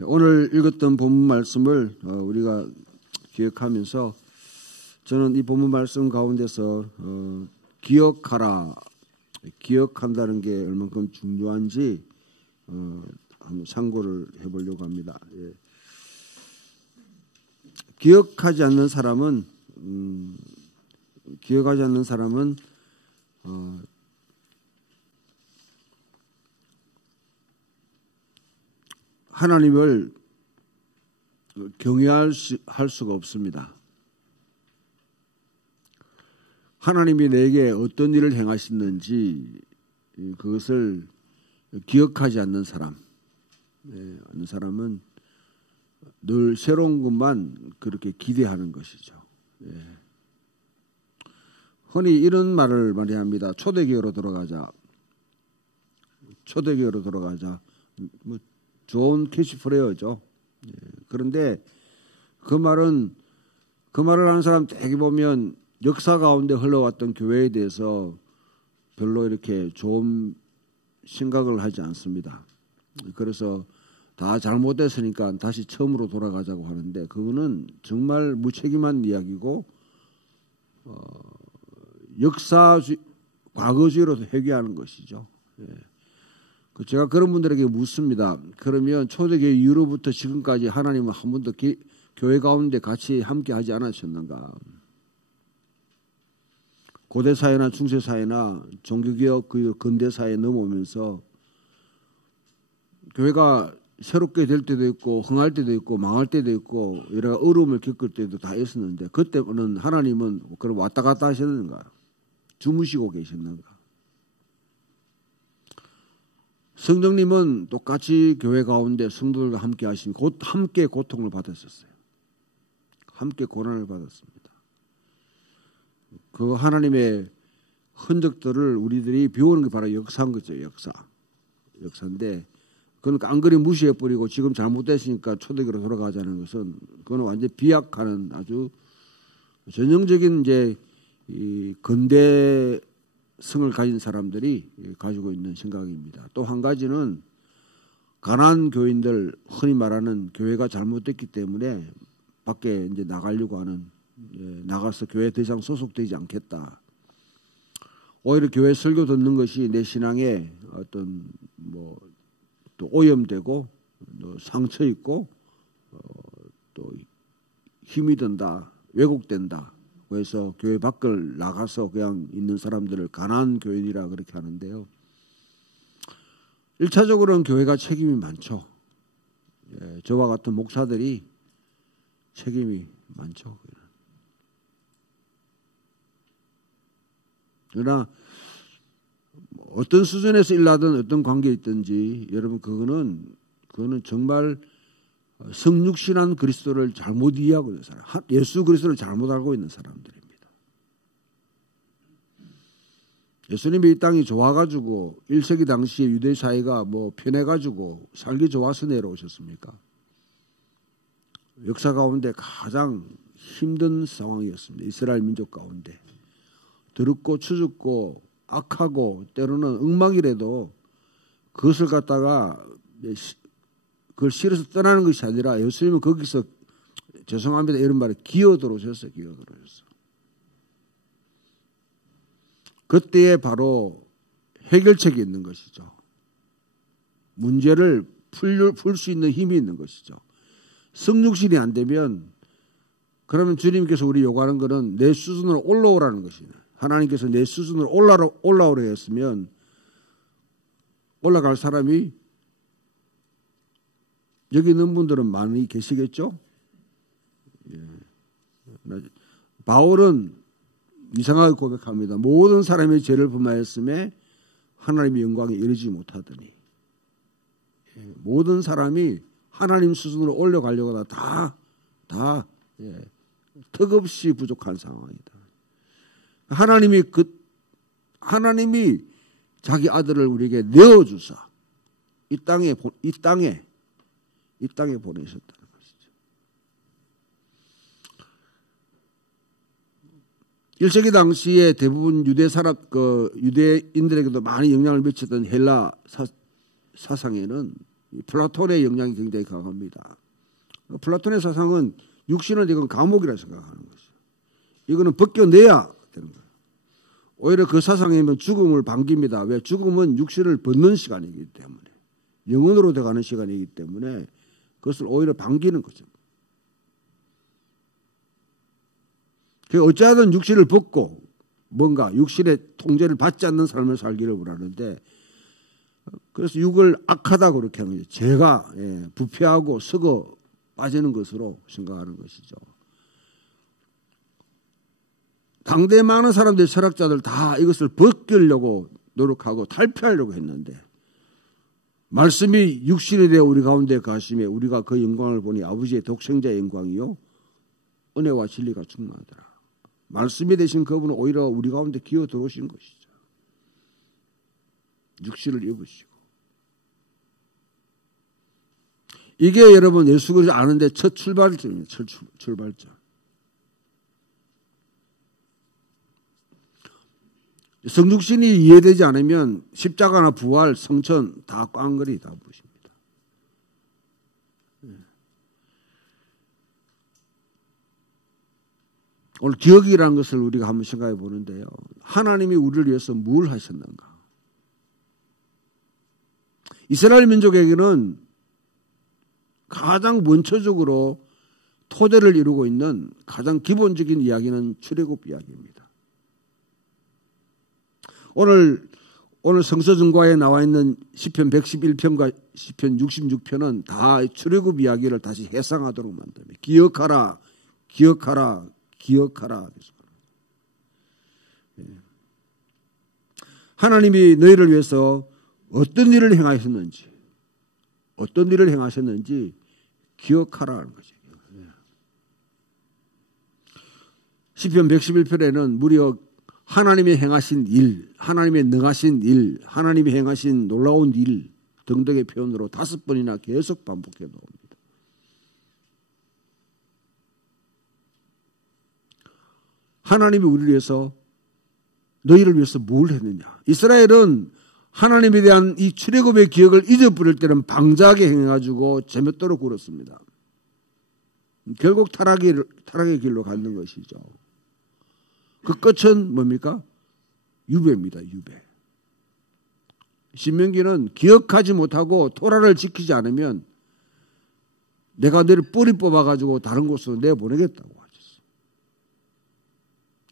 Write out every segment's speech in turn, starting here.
오늘 읽었던 본문 말씀을 우리가 기억하면서 저는 이 본문 말씀 가운데서 기억하라, 기억한다는 게 얼만큼 중요한지 한번 참고를 해보려고 합니다. 예. 기억하지 않는 사람은 하나님을 경외할 수가 없습니다. 하나님이 내게 어떤 일을 행하셨는지 그것을 기억하지 않는 사람은 늘 새로운 것만 그렇게 기대하는 것이죠. 예. 흔히 이런 말을 많이 합니다. 초대교회로 들어가자. 뭐 좋은 캐치프레이어죠. 예. 그런데 그 말을 하는 사람 되게 보면 역사 가운데 흘러왔던 교회에 대해서 별로 이렇게 좋은 생각을 하지 않습니다. 그래서 다 잘못됐으니까 다시 처음으로 돌아가자고 하는데 그거는 정말 무책임한 이야기고 과거주의로 회귀하는 것이죠. 예. 제가 그런 분들에게 묻습니다. 그러면 초대교회 이후로부터 지금까지 하나님은 한 번도 교회 가운데 같이 함께 하지 않으셨는가? 고대사회나 중세사회나 종교개혁 그 근대사회에 넘어오면서 교회가 새롭게 될 때도 있고 흥할 때도 있고 망할 때도 있고 여러 어려움을 겪을 때도 다 있었는데 그때는 하나님은 그럼 왔다 갔다 하셨는가? 주무시고 계셨는가? 성령님은 똑같이 교회 가운데 성도들과 함께 하신 함께 고통을 받았었어요. 함께 고난을 받았습니다. 그 하나님의 흔적들을 우리들이 배우는 게 바로 역사인 거죠. 역사인데 그건 깡그리 무시해버리고 지금 잘못됐으니까 초대교회로 돌아가자는 것은 그건 완전히 비약하는 아주 전형적인 이제 이 근대성을 가진 사람들이 가지고 있는 생각입니다. 또 한 가지는 가난한 교인들 흔히 말하는 교회가 잘못됐기 때문에 밖에 이제 나가려고 하는 나가서 교회에 더 이상 소속되지 않겠다. 오히려 교회 설교 듣는 것이 내 신앙에 어떤 또 오염되고 또 상처 있고 또 힘이 든다, 왜곡된다. 그래서 교회 밖을 나가서 그냥 있는 사람들을 가난한 교인이라 그렇게 하는데요. 1차적으로는 교회가 책임이 많죠. 저와 같은 목사들이 책임이 많죠. 그러나 어떤 수준에서 일하든 어떤 관계에 있든지 여러분 그거는 정말 성육신한 그리스도를 잘못 이해하고 있는 사람, 예수 그리스도를 잘못 알고 있는 사람들입니다. 예수님이 이 땅이 좋아가지고 1세기 당시에 유대 사회가 편해가지고 살기 좋아서 내려오셨습니까? 역사 가운데 가장 힘든 상황이었습니다. 이스라엘 민족 가운데 더럽고 추죽고 악하고 때로는 엉망이라도 그것을 갖다가 그걸 싫어서 떠나는 것이 아니라 예수님은 거기서 죄송합니다 이런 말에 기어들어오셨어요. 그때에 바로 해결책이 있는 것이죠. 문제를 풀 수 있는 힘이 있는 것이죠. 성육신이 안 되면 그러면 주님께서 우리 요구하는 것은 내 수준으로 올라오라는 것이네. 하나님께서 내 수준으로 올라오려 했으면 올라갈 사람이 여기 있는 분들은 많이 계시겠죠? 바울은 이상하게 고백합니다. 모든 사람이 죄를 범하였음에 하나님의 영광에 이르지 못하더니 모든 사람이 하나님 수준으로 올려가려고 다 턱없이 부족한 상황이다. 하나님이 자기 아들을 우리에게 내어주사 이 땅에 보내셨다는 것이죠. 1세기 당시에 대부분 유대인들에게도 많이 영향을 미쳤던 헬라 사상에는 플라톤의 영향이 굉장히 강합니다. 플라톤의 사상은 육신은 이건 감옥이라 생각하는 것이죠. 이거는 벗겨내야 되는 거예요. 오히려 그 사상이면 죽음을 반깁니다. 왜? 죽음은 육신을 벗는 시간이기 때문에, 영혼으로 돼가는 시간이기 때문에 그것을 오히려 반기는 거죠. 어찌하든 육신을 벗고 뭔가 육신의 통제를 받지 않는 삶을 살기를 원하는데, 그래서 육을 악하다 그렇게 하는 거죠. 죄가 부패하고 썩어 빠지는 것으로 생각하는 것이죠. 당대 많은 사람들, 철학자들 다 이것을 벗기려고 노력하고 탈피하려고 했는데, 말씀이 육신이 되어 우리 가운데 가심에 우리가 그 영광을 보니 아버지의 독생자의 영광이요 은혜와 진리가 충만하더라. 말씀이 되신 그분은 오히려 우리 가운데 기어 들어오신 것이죠. 육신을 입으시고. 이게 여러분 예수 그리스도 아는데 첫 출발점입니다. 첫 출발점. 성육신이 이해되지 않으면 십자가나 부활, 성천 다 꽝거리 다 보십니다. 오늘 기억이라는 것을 우리가 한번 생각해 보는데요. 하나님이 우리를 위해서 뭘 하셨는가? 이스라엘 민족에게는 가장 원초적으로 토대를 이루고 있는 가장 기본적인 이야기는 출애굽 이야기입니다. 오늘 성서전과에 나와 있는 시편 111편과 시편 66편은 다 출애굽 이야기를 다시 해상하도록 만듭니다. 기억하라, 기억하라, 기억하라. 하나님이 너희를 위해서 어떤 일을 행하셨는지 기억하라는 거죠. 시편 111편에는 무려 하나님이 행하신 일, 하나님의 능하신 일, 하나님이 행하신 놀라운 일 등등의 표현으로 5번이나 계속 반복해 나옵니다. 하나님이 우리를 위해서, 너희를 위해서 뭘 했느냐? 이스라엘은 하나님에 대한 이 출애굽의 기억을 잊어버릴 때는 방자하게 행해가지고 제멋대로 굴었습니다. 결국 타락의 길로 가는 것이죠. 그 끝은 뭡니까? 유배입니다. 유배. 신명기는 기억하지 못하고 토라를 지키지 않으면 내가 너를 뿌리 뽑아가지고 다른 곳으로 내보내겠다고 하셨어요.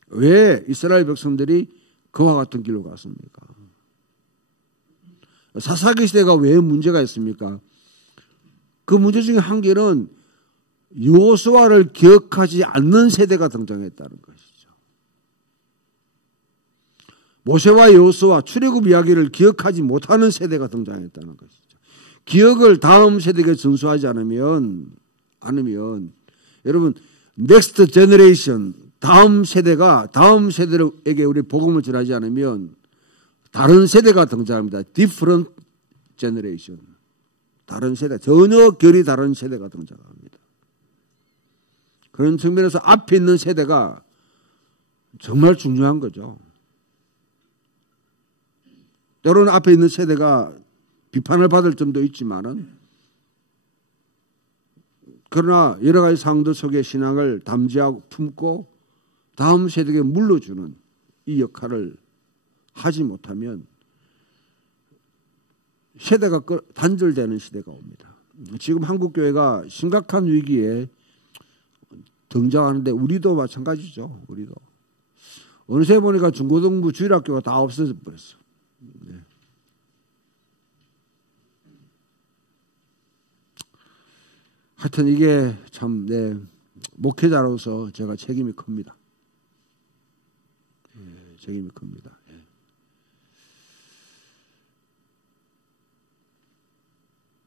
왜 이스라엘 백성들이 그와 같은 길로 갔습니까? 사사기 시대가 왜 문제가 있습니까? 그 문제 중에 한 개는 여호수아를 기억하지 않는 세대가 등장했다는 것이죠. 모세와 여호수아 출애굽 이야기를 기억하지 못하는 세대가 등장했다는 것이죠. 기억을 다음 세대에게 전수하지 않으면 여러분 넥스트 제너레이션, 다음 세대가 다음 세대에게 우리 복음을 전하지 않으면 다른 세대가 등장합니다. different generation. 다른 세대, 전혀 결이 다른 세대가 등장합니다. 그런 측면에서 앞에 있는 세대가 정말 중요한 거죠. 때로는 앞에 있는 세대가 비판을 받을 점도 있지만은, 그러나 여러 가지 상황들 속에 신앙을 담지하고 품고 다음 세대에게 물려주는 이 역할을 하지 못하면 세대가 단절되는 시대가 옵니다. 지금 한국교회가 심각한 위기에 등장하는데 우리도 마찬가지죠. 우리도. 어느새 보니까 중고등부 주일학교가 다 없어져 버렸어. 네. 하여튼 이게 참 목회자로서 제가 책임이 큽니다. 책임이 큽니다.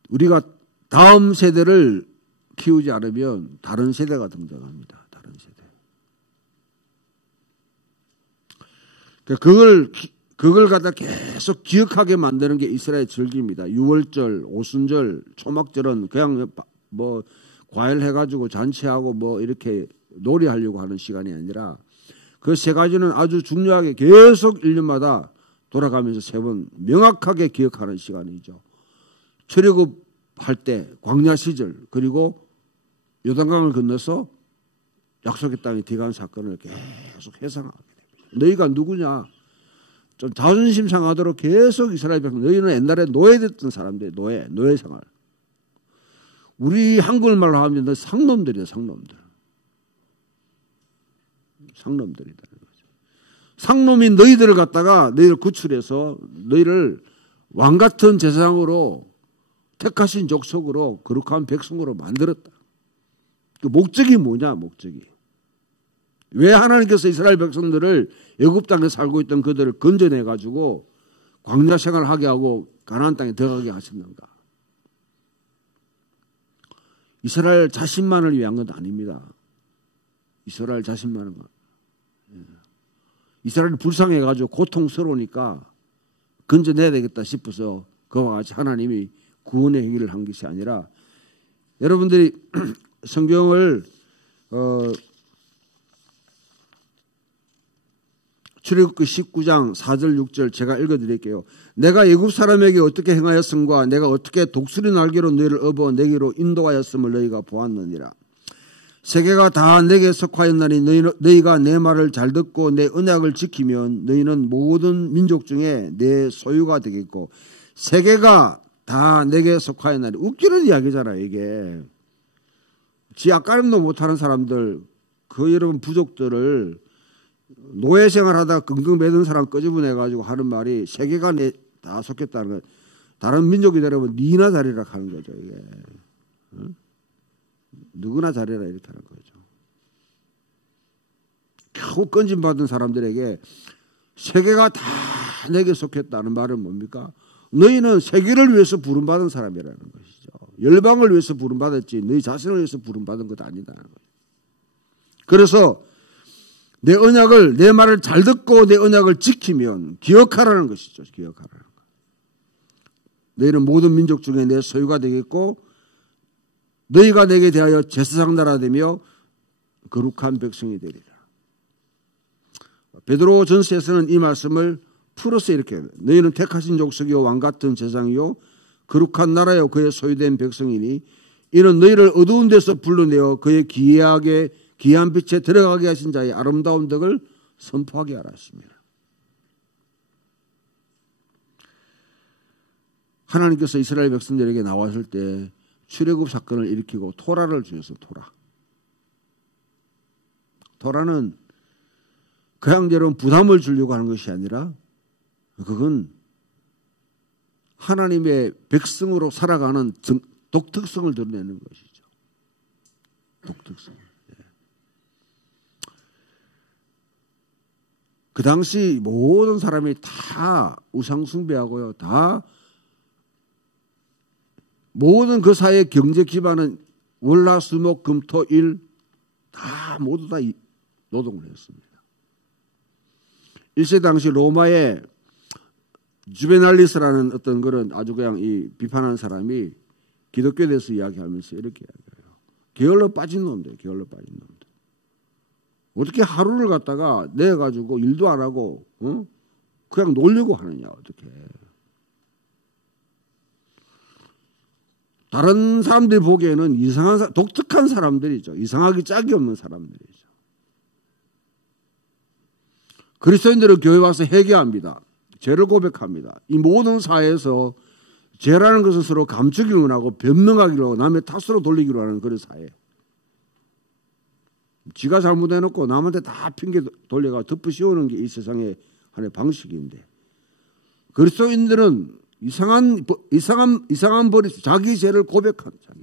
우리가 다음 세대를 키우지 않으면 다른 세대가 등장합니다. 다른 세대. 그걸 갖다 계속 기억하게 만드는 게 이스라엘 절기입니다. 유월절, 오순절, 초막절은 그냥 뭐 과일 해가지고 잔치하고 뭐 이렇게 놀이하려고 하는 시간이 아니라 그 세 가지는 아주 중요하게 계속 1년마다 돌아가면서 3번 명확하게 기억하는 시간이죠. 출애굽할 때 광야 시절 그리고 요단강을 건너서 약속의 땅에 들어간 사건을 계속 회상하게 됩니다. 너희가 누구냐? 좀 자존심 상하도록 계속 이스라엘 백성 너희는 옛날에 노예됐던 사람들 노예 생활. 우리 한국말로 하면 상놈들이야 상놈들. 상놈들이다. 상놈인 너희들을 갖다가 너희를 구출해서 너희를 왕같은 제사장으로 택하신 족속으로 거룩한 백성으로 만들었다. 그 목적이 뭐냐 목적이. 왜 하나님께서 이스라엘 백성들을 애굽 땅에 살고 있던 그들을 건져내 가지고 광야 생활을 하게 하고 가나안 땅에 들어가게 하셨는가. 이스라엘 자신만을 위한 건 아닙니다. 이스라엘 자신만은 이스라엘이 불쌍해가지고 고통스러우니까 건져내야 되겠다 싶어서 그와 같이 하나님이 구원의 행위를 한 것이 아니라 여러분들이 성경을 출애굽기 19장 4절 6절 제가 읽어드릴게요. 내가 애굽 사람에게 어떻게 행하였음과 내가 어떻게 독수리 날개로 너희를 업어 내게로 인도하였음을 너희가 보았느니라. 세계가 다 내게 속하였나니 너희가 내 말을 잘 듣고 내 언약을 지키면 너희는 모든 민족 중에 내 소유가 되겠고 세계가 다 내게 속하였나니. 웃기는 이야기잖아요 이게. 지 앞가림도 못하는 사람들 그 여러분 부족들을 노예 생활하다가 긍긍 매던 사람 끄집어내가지고 하는 말이 세계가 내 다 속했다는 거. 다른 민족이 되려면 니나 잘해라 하는 거죠 이게. 응? 누구나 잘해라 이렇게 하는 거죠. 겨우 건진받은 사람들에게 세계가 다 내게 속했다는 말은 뭡니까? 너희는 세계를 위해서 부름받은 사람이라는 것이죠. 열방을 위해서 부름받았지 너희 자신을 위해서 부름받은 것 아니다는 거예요. 그래서 내 언약을 내 말을 잘 듣고 내 언약을 지키면 기억하라는 것이죠. 기억하라는 거. 너희는 모든 민족 중에 내 소유가 되겠고 너희가 내게 대하여 제사장 나라 되며 거룩한 백성이 되리라. 베드로 전서에서는 이 말씀을 풀어서 이렇게 해요. 너희는 택하신 족속이요 왕같은 제사장이요 거룩한 나라요 그의 소유된 백성이니 이는 너희를 어두운 데서 불러내어 그의 기이한 빛에 들어가게 하신 자의 아름다운 덕을 선포하게 하라 하십니다. 하나님께서 이스라엘 백성들에게 나왔을 때 출애굽 사건을 일으키고 토라를 주셔서 토라는 그냥 여러분 부담을 주려고 하는 것이 아니라 그건 하나님의 백성으로 살아가는 독특성을 드러내는 것이죠. 독특성. 그 당시 모든 사람이 다 우상숭배하고요. 다 모든 그 사회의 경제 기반은 월화수목금토일 다 모두 다 노동을 했습니다. 1세 당시 로마의 주베날리스라는 어떤 그런 아주 그냥 이 비판하는 사람이 기독교에 대해서 이야기하면서 이렇게 이야기해요. 게을러 빠진 놈들, 게을러 빠진 놈들. 어떻게 하루를 갖다가 내가지고 일도 안 하고 그냥 놀려고 하느냐 어떻게. 다른 사람들이 보기에는 이상한 독특한 사람들이죠. 이상하기 짝이 없는 사람들이죠. 그리스도인들은 교회 와서 회개합니다. 죄를 고백합니다. 이 모든 사회에서 죄라는 것은 서로 감추기로 하고 변명하기로 하고 남의 탓으로 돌리기로 하는 그런 사회. 지가 잘못해놓고 남한테 다 핑계 돌려가 덮어 씌우는 게 이 세상의 하나의 방식인데 그리스도인들은 이상한 버릇, 자기 죄를 고백하는 자기.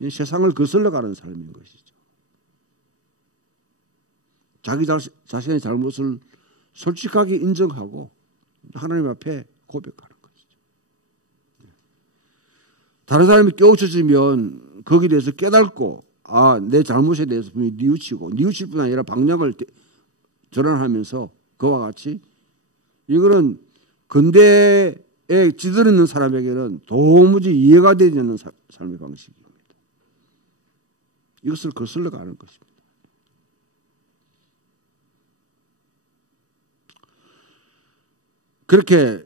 이 세상을 거슬러가는 삶인 것이죠. 자기 자신의 잘못을 솔직하게 인정하고 하나님 앞에 고백하는 것이죠. 다른 사람이 깨우쳐지면 거기에 대해서 깨닫고 내 잘못에 대해서 뉘우치고 뉘우칠 뿐 아니라 방향을 전환하면서 그와 같이 이거는 근대에 찌들어 있는 사람에게는 도무지 이해가 되지 않는 삶의 방식입니다. 이것을 거슬러 가는 것입니다. 그렇게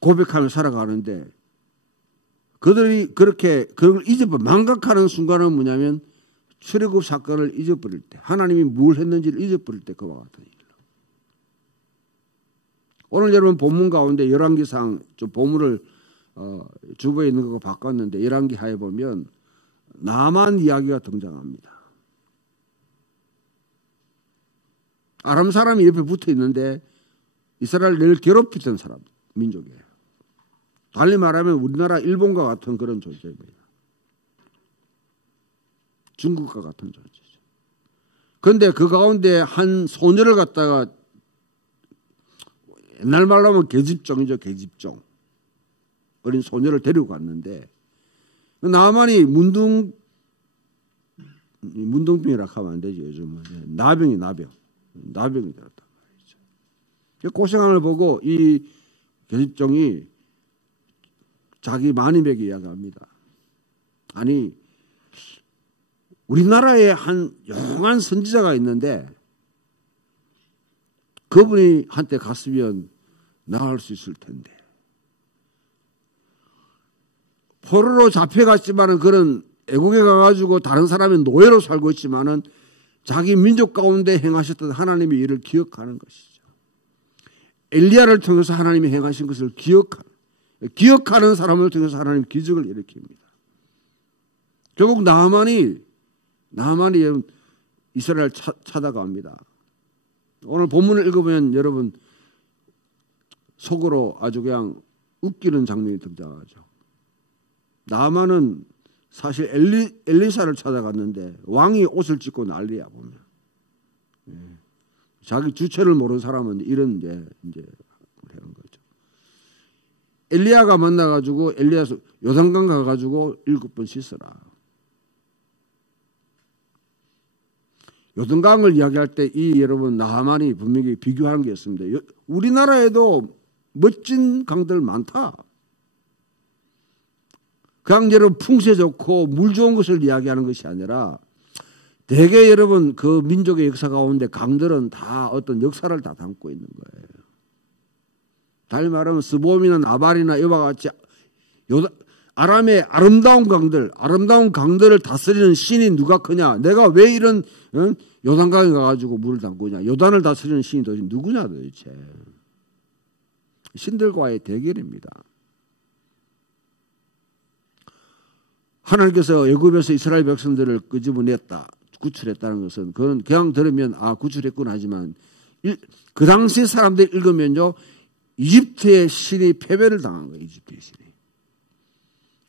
고백하며 살아가는데 그들이 그렇게 그걸 망각하는 순간은 뭐냐면 출애굽 사건을 잊어버릴 때, 하나님이 뭘 했는지를 잊어버릴 때 그와 같은 일로. 오늘 여러분 본문 가운데 열왕기상 좀 본문을 주보에 있는 거 바꿨는데 열왕기하에 보면 나만 이야기가 등장합니다. 아람 사람이 옆에 붙어 있는데 이스라엘을 늘 괴롭히던 사람, 민족이에요. 달리 말하면 우리나라 일본과 같은 그런 존재입니다. 중국과 같은 존재죠. 그런데 그 가운데 한 소녀를 갖다가 옛날 말로 하면 계집종이죠. 계집종. 어린 소녀를 데리고 갔는데 나만이 문둥병이라 하면 안 되죠. 요즘은 나병이 되었단 말이죠. 고생함을 보고 이 계집종이 자기 마님에게 이야기합니다. 아니 우리나라에 한 영한 선지자가 있는데 그분이 한때 갔으면 나을 수 있을 텐데. 포로로 잡혀갔지만은 그런 애국에 가가지고 다른 사람의 노예로 살고 있지만은 자기 민족 가운데 행하셨던 하나님의 일을 기억하는 것이죠. 엘리야를 통해서 하나님이 행하신 것을 기억하는 사람을 통해서 하나님 기적을 일으킵니다. 결국 나하만이 이스라엘 찾아갑니다. 오늘 본문을 읽어보면 여러분 속으로 아주 그냥 웃기는 장면이 등장하죠. 나하만은 사실 엘리사를 찾아갔는데 왕이 옷을 찢고 난리야 보면. 자기 주체를 모르는 사람은 이런 이제 하는 거죠. 엘리야가 만나가지고 엘리야서 요단강 가가지고 7번 씻어라. 요단강을 이야기할 때 이 여러분 나하만이 분명히 비교하는 게 있습니다. 우리나라에도 멋진 강들 많다. 그 강제로 풍세 좋고 물 좋은 것을 이야기하는 것이 아니라 대개 여러분 그 민족의 역사 가운데 강들은 다 어떤 역사를 다 담고 있는 거예요. 달리 말하면 스보임이나 나발이나 이와 같이 아람의 아름다운 강들을 다스리는 신이 누가 크냐? 내가 왜 이런 요단강에 가가지고 물을 담그냐? 요단을 다스리는 신이 도대체 누구냐 도대체? 신들과의 대결입니다. 하나님께서 애굽에서 이스라엘 백성들을 끄집어냈다, 구출했다는 것은 그건 그냥 들으면 구출했구나 하지만 그 당시 사람들이 읽으면요 이집트의 신이 패배를 당한 거예요. 이집트의 신이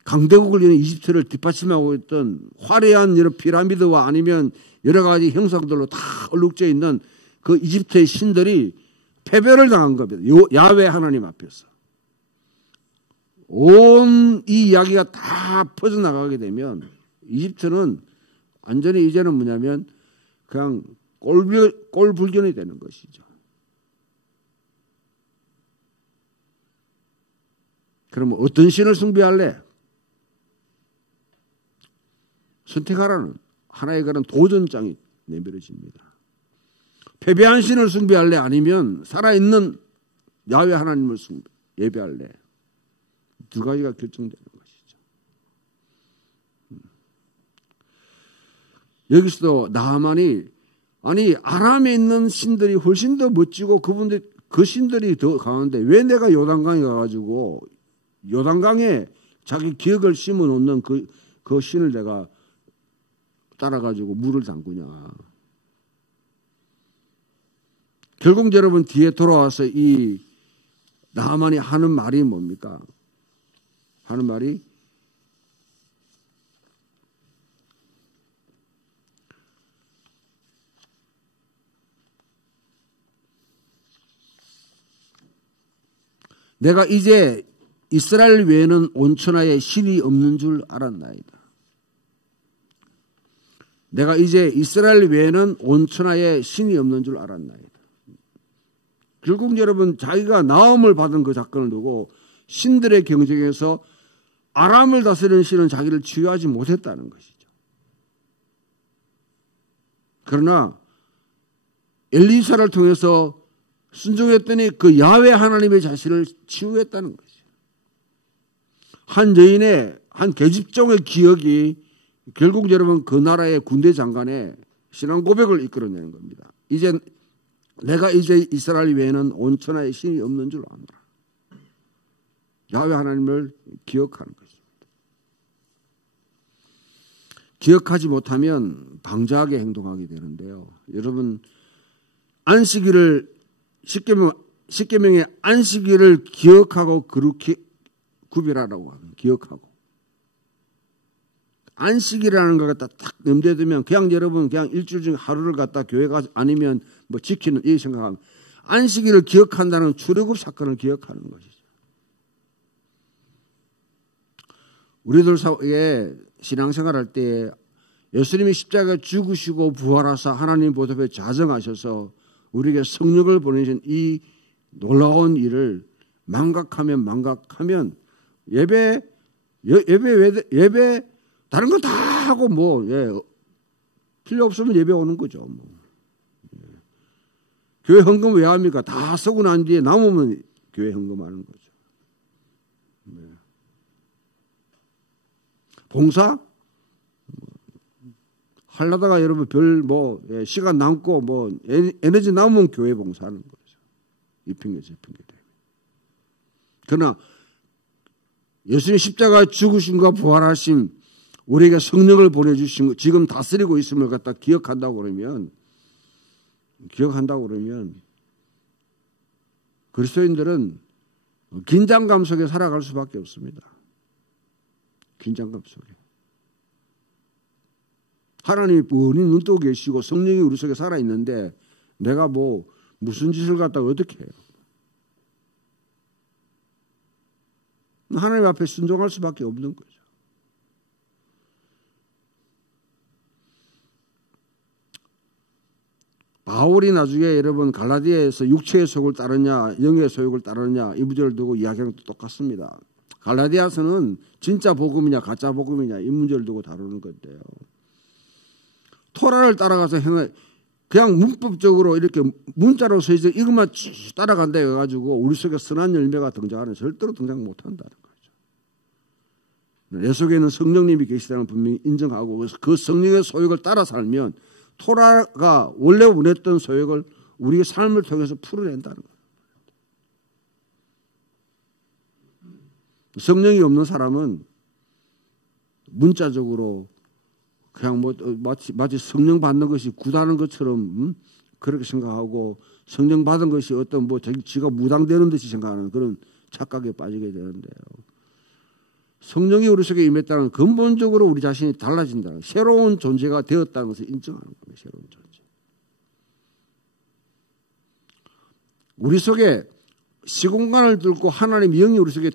강대국을 이런 이집트를 뒷받침하고 있던 화려한 이런 피라미드와 아니면 여러 가지 형상들로 다 얼룩져 있는 그 이집트의 신들이 패배를 당한 겁니다. 야훼 하나님 앞에서. 온 이 이야기가 다 퍼져나가게 되면 이집트는 완전히 이제는 뭐냐면 그냥 꼴불견이 되는 것이죠. 그러면 어떤 신을 숭배할래? 선택하라는 하나의 그런 도전장이 내밀어집니다. 패배한 신을 숭배할래? 아니면 살아있는 야훼 하나님을 예배할래? 두 가지가 결정되는 것이죠. 여기서도 나하만이 아람에 있는 신들이 훨씬 더 멋지고 그 신들이 더 강한데 왜 내가 요단강에 가가지고 요단강에 자기 기억을 심어 놓는 그 신을 내가 따라가지고 물을 담그냐. 결국 여러분 뒤에 돌아와서 이 나하만이 하는 말이 뭡니까? 하는 말이 내가 이제 이스라엘 외에는 온천하에 신이 없는 줄 알았나이다. 내가 이제 이스라엘 외에는 온천하에 신이 없는 줄 알았나이다. 결국 여러분 자기가 나음을 받은 그 사건을 두고 신들의 경쟁에서 아람을 다스리는 신은 자기를 치유하지 못했다는 것이죠. 그러나 엘리사를 통해서 순종했더니 그 야훼 하나님의 자신을 치유했다는 것이죠. 한 여인의 한 계집종의 기억이 결국 여러분 그 나라의 군대 장관의 신앙 고백을 이끌어내는 겁니다. 내가 이제 이스라엘 외에는 온 천하에 신이 없는 줄 아노라. 야훼 하나님을 기억하는 것입니다. 기억하지 못하면 방자하게 행동하게 되는데요. 여러분 안식일을 십계명의 안식일을 기억하고 그렇게 구별하라고 하는 기억하고 안식이라는 걸 갖다 딱 염두에 두면 그냥 여러분 그냥 일주일 중에 하루를 갖다 교회 가 아니면 뭐 지키는 이 생각하면 안식일을 기억한다는 출애굽 사건을 기억하는 것이죠. 우리들 사회에 신앙생활할 때 예수님이 십자가에 죽으시고 부활하사 하나님 보좌에 자정하셔서 우리에게 성령을 보내신 이 놀라운 일을 망각하면 예배 다른 거 다 하고 필요 없으면 예배 오는 거죠. 교회 헌금 왜 합니까? 다 쓰고 난 뒤에 남으면 교회 헌금하는 거죠. 봉사 하려다가 여러분 시간 남고 에너지 남으면 교회 봉사하는 거죠. 이 핑계 저 핑계 되면. 그러나 예수님 십자가에 죽으심과 부활하심 우리에게 성령을 보내주신 거 지금 다스리고 있음을 갖다 기억한다고 그러면 그리스도인들은 긴장감 속에 살아갈 수밖에 없습니다. 긴장감 속에. 하나님이 뻔히 눈 뜨고 계시고 성령이 우리 속에 살아있는데 내가 무슨 짓을 갖다가 어떻게 해요? 하나님 앞에 순종할 수밖에 없는 거죠. 바울이 나중에 여러분 갈라디아에서 육체의 소욕을 따르냐 영의 소욕을 따르냐 이 문제를 두고 이야기하는 것도 똑같습니다. 갈라디아서는 진짜 복음이냐 가짜 복음이냐 이 문제를 두고 다루는 건데요. 토라를 따라가서 그냥 문법적으로 이렇게 문자로 써있어 이것만 쭉 따라간다 해가지고 우리 속에 선한 열매가 등장하는 절대로 등장 못한다는 거죠. 내 속에는 성령님이 계시다는 분명히 인정하고 그 성령의 소욕을 따라 살면 토라가 원래 원했던 소욕을 우리의 삶을 통해서 풀어낸다는 거예요. 성령이 없는 사람은 문자적으로 그냥 마치 성령 받는 것이 굿하는 것처럼 그렇게 생각하고 성령 받은 것이 어떤 지가 무당되는 듯이 생각하는 그런 착각에 빠지게 되는데요. 성령이 우리 속에 임했다는 근본적으로 우리 자신이 달라진다는 새로운 존재가 되었다는 것을 인정하는 겁니다. 새로운 존재. 우리 속에 시공간을 뚫고 하나님 영이 우리 속에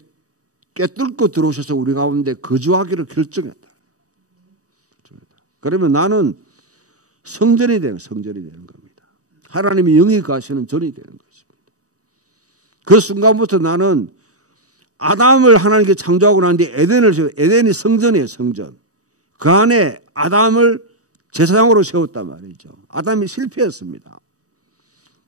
깨뚫고 들어오셔서 우리 가운데 거주하기를 결정했다. 그러면 나는 성전이 되는 겁니다. 하나님이 영이 가시는 전이 되는 것입니다. 그 순간부터 나는 아담을 하나님께 창조하고 난 뒤에 에덴이 성전이에요. 성전. 그 안에 아담을 제사장으로 세웠단 말이죠. 아담이 실패했습니다.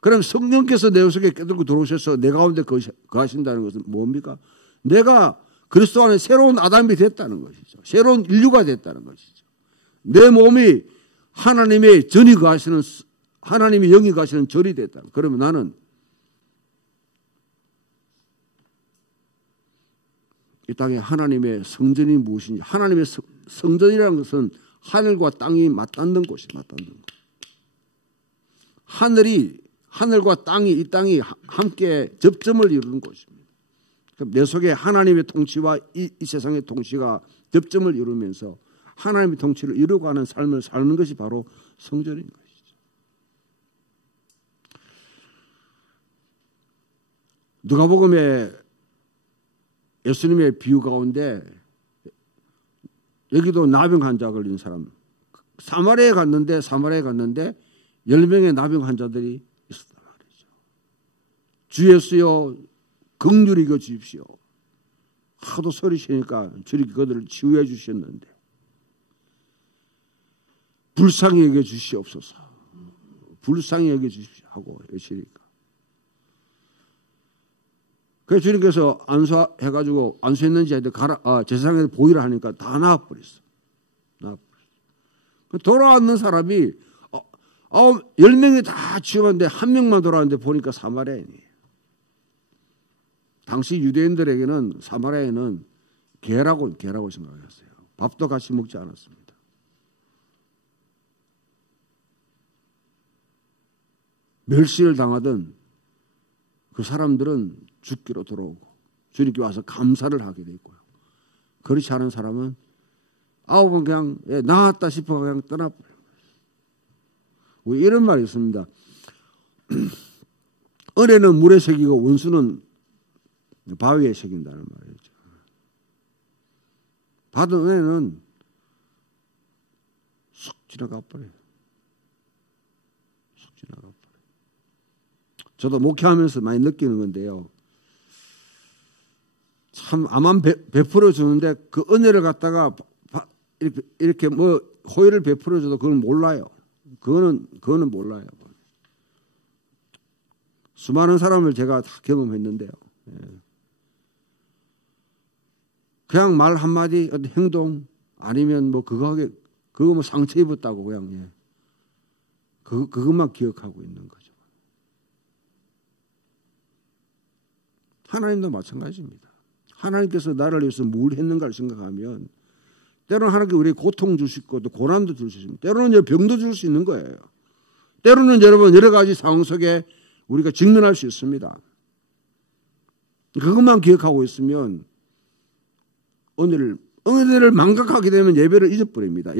그럼 성령께서 내 속에 깨닫고 들어오셔서 내 가운데 거하신다는 것은 뭡니까? 내가 그리스도 안에 새로운 아담이 됐다는 것이죠. 새로운 인류가 됐다는 것이죠. 내 몸이 하나님의 전이 거하시는 하나님의 영이 거하시는 절이 됐다. 그러면 나는 이 땅에 하나님의 성전이 무엇인지 하나님의 성전이라는 것은 하늘과 땅이 맞닿는 곳이 맞닿는 것. 하늘과 땅이 이 땅이 함께 접점을 이루는 곳입니다. 내 속에 하나님의 통치와 이 세상의 통치가 접점을 이루면서 하나님의 통치를 이루어가는 삶을 사는 것이 바로 성전인 것이죠. 누가복음에 예수님의 비유 가운데 여기도 나병 환자 걸린 사람 사마리아에 갔는데 10명의 나병 환자들이 있었단 말이죠. 주 예수여 긍휼히 여겨 주십시오. 하도 소리치니까 주님이 그들을 치유해 주셨는데 불쌍히 여겨 주시옵소서. 불쌍히 여겨 주십시오 하고 외치니까 그래서 주님께서 안수해가지고 안수했는지 제사장에서 보이라 하니까 다 나와버렸어. 돌아왔는 사람이 10명이 다 치유받는데 한 명만 돌아왔는데 보니까 사마리아인이에요. 당시 유대인들에게는 사마리아인은 개라고 생각했어요. 밥도 같이 먹지 않았습니다. 멸시를 당하던 그 사람들은 죽기로 돌아오고 주님께 와서 감사를 하게 돼 있고요. 그렇지 않은 사람은 9번 그냥 나았다 싶어 그냥 떠나버려요. 이런 말이 있습니다. 은혜는 물에 새기고 원수는 바위에 새긴다는 말이죠. 받은 은혜는 쑥 지나가 버려요. 쑥 지나가 버려요. 저도 목회하면서 많이 느끼는 건데요. 참 암만 베풀어 주는데 그 은혜를 갖다가 이렇게 뭐 호의를 베풀어 줘도 그건 몰라요. 그거는 몰라요. 수많은 사람을 제가 다 경험했는데요. 그냥 말 한마디, 어떤 행동, 아니면 뭐 그거 뭐 상처 입었다고 그냥, 그것만 기억하고 있는 거죠. 하나님도 마찬가지입니다. 하나님께서 나를 위해서 뭘 했는가를 생각하면 때로는 하나님께 우리에게 고통 줄 수 있고 또 고난도 줄 수 있습니다. 때로는 병도 줄 수 있는 거예요. 때로는 여러분 여러 가지 상황 속에 우리가 직면할 수 있습니다. 그것만 기억하고 있으면 은혜를 망각하게 되면 예배를 잊어버립니다.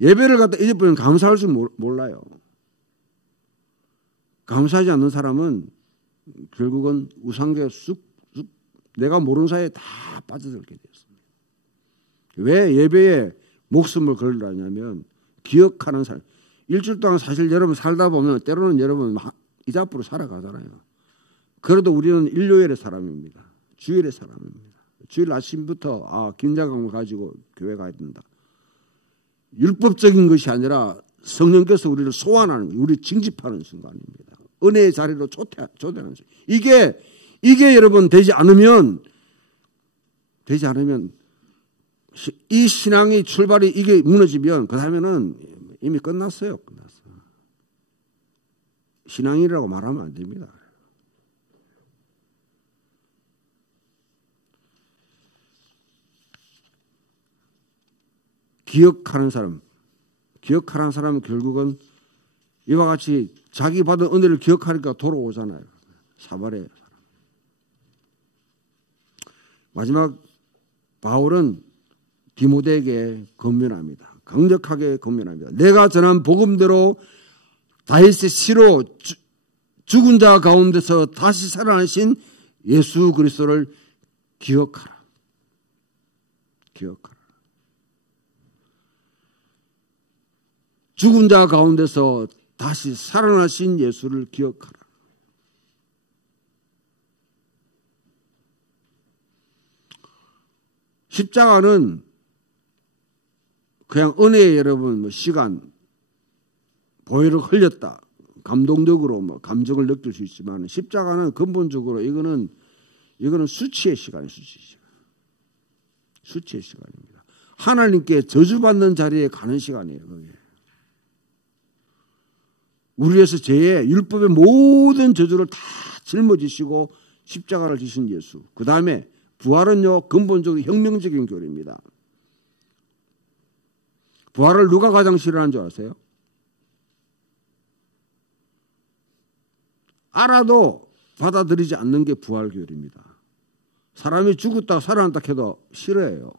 예배를 갖다 잊어버리면 감사할 줄 몰라요. 감사하지 않는 사람은 결국은 우상계에 쑥 내가 모르는 사이에 다 빠져들게 되었습니다. 왜 예배에 목숨을 걸으려냐면 기억하는 사람. 일주일 동안 사실 여러분 살다 보면 때로는 여러분 이 앞으로 살아가잖아요. 그래도 우리는 일요일의 사람입니다. 주일의 사람입니다. 주일 아침부터 긴장감을 가지고 교회 가야 된다. 율법적인 것이 아니라 성령께서 우리를 소환하는 거예요. 우리를 징집하는 순간입니다. 은혜의 자리로 초대하는 순간. 이게 여러분 되지 않으면 이 신앙의 출발이 이게 무너지면 그 다음에는 이미 끝났어요. 신앙이라고 말하면 안 됩니다. 기억하는 사람은 결국은 이와 같이 자기 받은 은혜를 기억하니까 돌아오잖아요. 사마리아 사람. 마지막 바울은 디모데에게 권면합니다. 강력하게 권면합니다. 내가 전한 복음대로 다윗의 씨로 죽은 자 가운데서 다시 살아나신 예수 그리스도를 기억하라. 죽은 자 가운데서 다시 살아나신 예수를 기억하라. 십자가는 그냥 은혜의 여러분 시간 보혈을 흘렸다. 감동적으로 감정을 느낄 수 있지만 십자가는 근본적으로 이거는 수치의 시간이에요. 수치의 시간입니다. 하나님께 저주받는 자리에 가는 시간이에요. 그게. 우리 위해서 죄의 율법의 모든 저주를 다 짊어지시고 십자가를 지신 예수. 그 다음에 부활은요 근본적으로 혁명적인 교리입니다. 부활을 누가 가장 싫어하는 줄 아세요? 알아도 받아들이지 않는 게 부활 교리입니다. 사람이 죽었다 살아났다 해도 싫어해요.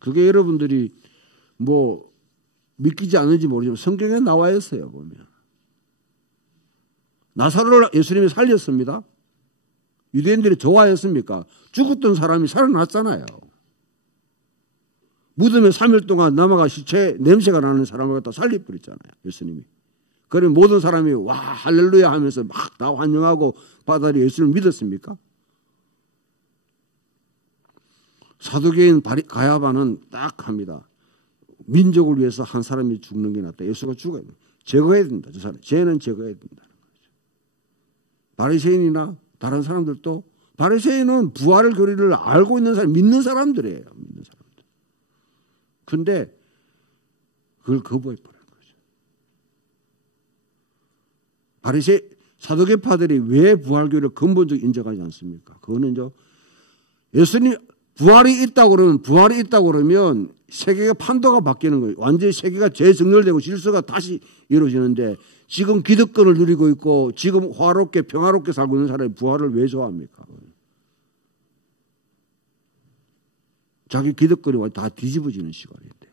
그게 여러분들이 뭐 믿기지 않는지 모르지만 성경에 나와 있어요. 보면 나사로를 예수님이 살렸습니다. 유대인들이 좋아했습니까? 죽었던 사람이 살아났잖아요. 무덤에 3일 동안 남아가 시체 냄새가 나는 사람을 갖다 살려버렸잖아요. 예수님이. 그러면 모든 사람이 와 할렐루야 하면서 막 다 환영하고 받아들여 예수를 믿었습니까? 사두개인 가야바는 딱 합니다. 민족을 위해서 한 사람이 죽는 게 낫다. 예수가 죽어야 된다. 제거해야 된다. 저 사람. 죄는 제거해야 된다. 바리새인이나 다른 사람들도 바리새인은 부활의 교리를 알고 있는 사람, 믿는 사람들이에요. 믿는 사람들. 근데 그걸 거부해버린 거죠. 사두개파들이 왜 부활교리를 근본적으로 인정하지 않습니까? 그거는 예수님 부활이 있다고 그러면 세계가 판도가 바뀌는 거예요. 완전히 세계가 재정렬되고 질서가 다시 이루어지는데 지금 기득권을 누리고 있고 지금 화롭게 평화롭게 살고 있는 사람이 부활을 왜 좋아합니까? 자기 기득권이 다 뒤집어지는 시간인데.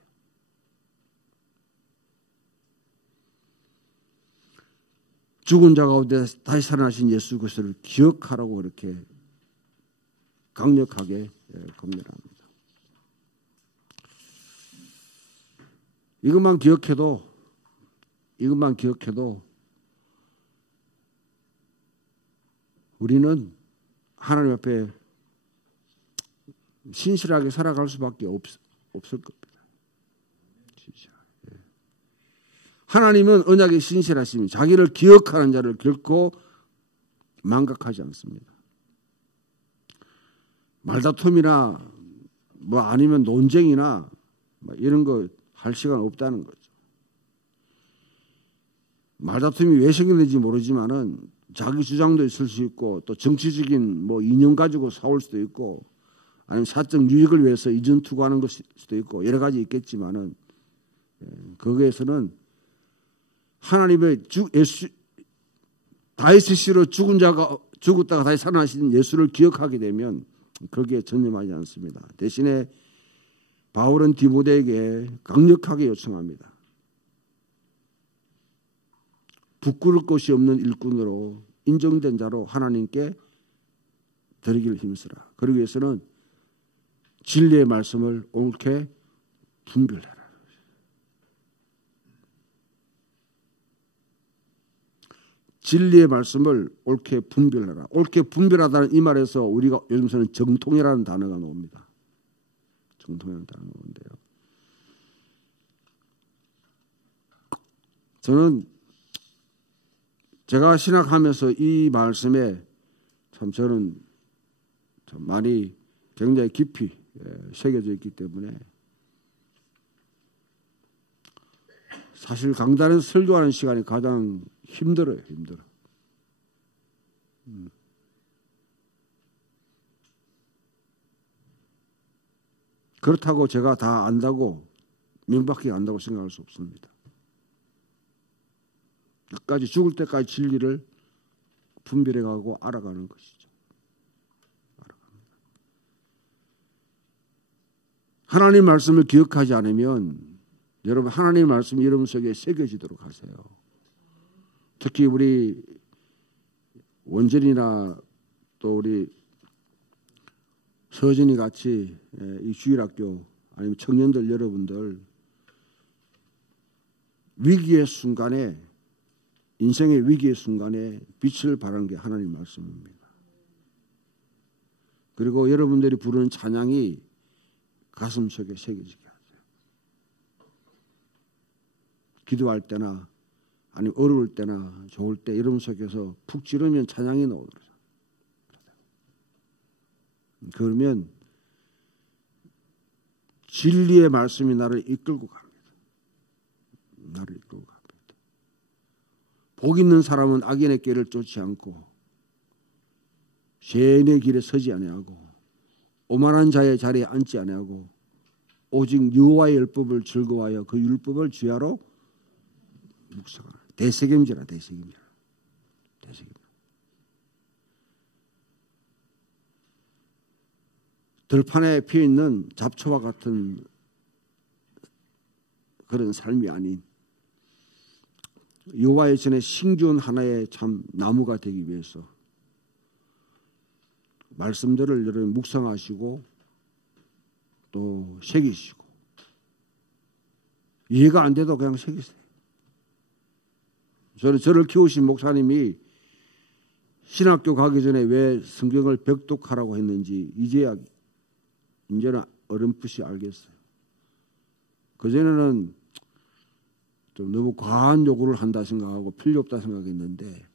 죽은 자 가운데 다시 살아나신 예수 그리스도를 기억하라고 그렇게 강력하게 권면합니다. 이것만 기억해도 우리는 하나님 앞에 신실하게 살아갈 수밖에 없을 겁니다. 신실하게. 하나님은 언약에 신실하시니 자기를 기억하는 자를 결코 망각하지 않습니다. 말다툼이나 아니면 논쟁이나 이런 거 할 시간 없다는 거죠. 말다툼이 왜 생겼는지 모르지만은 자기 주장도 있을 수 있고 또 정치적인 이념 가지고 싸울 수도 있고 아니면 사적 유익을 위해서 이전 투구하는 걸 수도 있고 여러 가지 있겠지만은 거기에서는 하나님의 다윗의 씨로 죽은 자가 죽었다가 다시 살아나신 예수를 기억하게 되면 거기에 전념하지 않습니다. 대신에 바울은 디모데에게 강력하게 요청합니다. 부끄러울 것이 없는 일꾼으로 인정된 자로 하나님께 드리기를 힘쓰라. 그러기 위해서는 진리의 말씀을 옳게 분별해라. 진리의 말씀을 옳게 분별하라. 옳게 분별하다는 이 말에서 우리가 요즘서는 정통이라는 단어가 나옵니다. 정통이라는 단어가 나오는데요. 저는 제가 신학하면서 이 말씀에 저는 참 많이 굉장히 깊이 새겨져 있기 때문에 사실 강단에서 설교하는 시간이 가장 힘들어요. 힘들어. 그렇다고 제가 다 안다고 명백하게 안다고 생각할 수 없습니다. 끝까지 죽을 때까지 진리를 분별해가고 알아가는 것이죠. 하나님 말씀을 기억하지 않으면 여러분 하나님 말씀이 여러분 속에 새겨지도록 하세요. 특히 우리 원전이나 또 우리 서진이 같이 이 주일학교 아니면 청년들 여러분들 위기의 순간에 인생의 위기의 순간에 빛을 발하는 게 하나님 말씀입니다. 그리고 여러분들이 부르는 찬양이 가슴 속에 새겨지게 하세요. 기도할 때나 아니면 어려울 때나 좋을 때 여러분 속에서 푹 찌르면 찬양이 나오더라고요. 그러면 진리의 말씀이 나를 이끌고 갑니다. 나를 이끌고 갑니다. 복 있는 사람은 악인의 길을 쫓지 않고 죄인의 길에 서지 아니하고 오만한 자의 자리에 앉지 아니하고 오직 여호와의 율법을 즐거워하여 그 율법을 주야로 묵상하라. 대책임지라. 들판에 피어 있는 잡초와 같은 그런 삶이 아닌 여호와의 전에 신기한 하나의 참 나무가 되기 위해서 말씀들을 여러분 묵상하시고 또 새기시고 이해가 안 돼도 그냥 새기세요. 저를 키우신 목사님이 신학교 가기 전에 왜 성경을 벽독하라고 했는지 이제는 어렴풋이 알겠어요. 그전에는 좀 너무 과한 요구를 한다 생각하고 필요 없다 생각했는데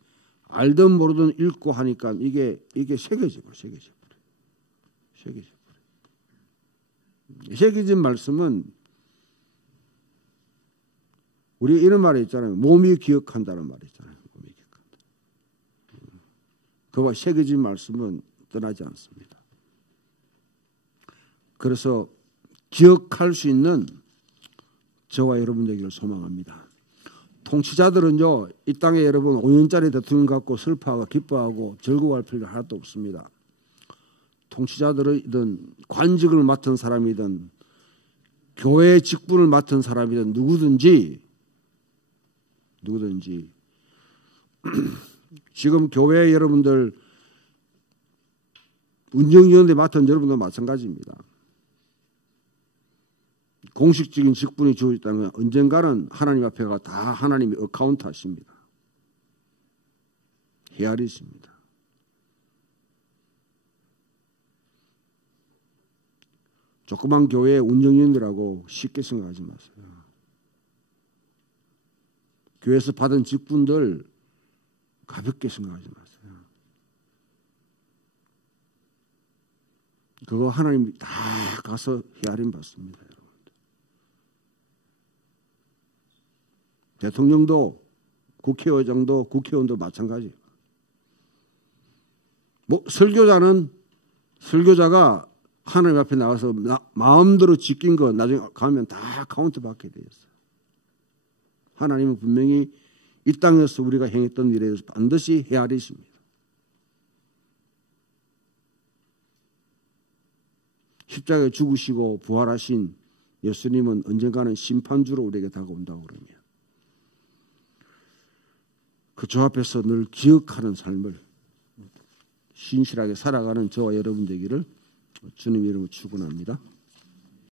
알든 모르든 읽고 하니까 이게 새겨져 버려. 새겨진 말씀은 우리 이런 말이 있잖아요. 몸이 기억한다는 말이 있잖아요. 몸이 기억한다. 그와 새겨진 말씀은 떠나지 않습니다. 그래서 기억할 수 있는 저와 여러분 되기를 소망합니다. 통치자들은요, 이 땅에 여러분 5년짜리 대통령 갖고 슬퍼하고 기뻐하고 즐거워할 필요가 하나도 없습니다. 통치자들이든 관직을 맡은 사람이든 교회 직분을 맡은 사람이든 누구든지 지금 교회 여러분들 운영위원회 맡은 여러분도 마찬가지입니다. 공식적인 직분이 주어졌다면 언젠가는 하나님 앞에가 다 하나님이 어카운트 하십니다. 헤아리십니다. 조그만 교회 운영위원이라고 쉽게 생각하지 마세요. 교회에서 받은 직분들 가볍게 생각하지 마세요. 그거 하나님이 다 가서 헤아림 받습니다. 여러분. 대통령도 국회의장도 국회의원도 마찬가지예요. 설교자가 하나님 앞에 나가서 마음대로 지킨 거 나중에 가면 다 카운트 받게 되어 있어요. 하나님은 분명히 이 땅에서 우리가 행했던 일에 대해서 반드시 헤아리십니다. 십자가에 죽으시고 부활하신 예수님은 언젠가는 심판주로 우리에게 다가온다고 그러면 그 주 앞에서 늘 기억하는 삶을 신실하게 살아가는 저와 여러분 되기를 주님 이름으로 축원합니다.